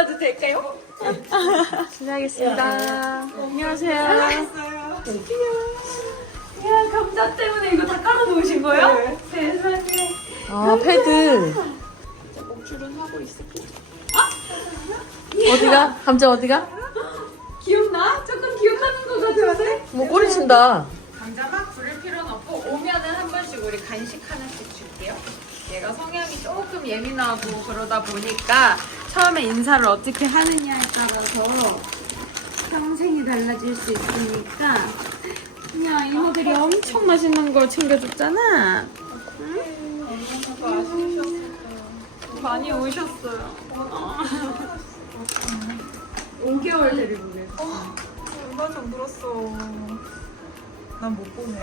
들어가도 될까요? 실례하겠습니다. 안녕하세요. 야, 감자 때문에 이거 다 깔아놓으신 거예요? 네. 세상에. 아, 패드. 목줄은 하고 있을게요. 어디가? 감자 어디가? 기억나? 조금 기억나는 것 같은데? 뭐 꼬리 친다. 감자 막 부를 필요는 없고 오면은 한 번씩 우리 간식 하나씩 줄게요. 얘가 성향이 조금 예민하고 그러다 보니까 처음에 인사를 어떻게 하느냐에 따라서 평생이 달라질 수 있으니까 야 이모들이 엄청 맛있는 걸 챙겨줬잖아. 응? 많이 오셨어요. 5개월 데리고 오겠어. 얼마 전 들었어. 난 못 보네.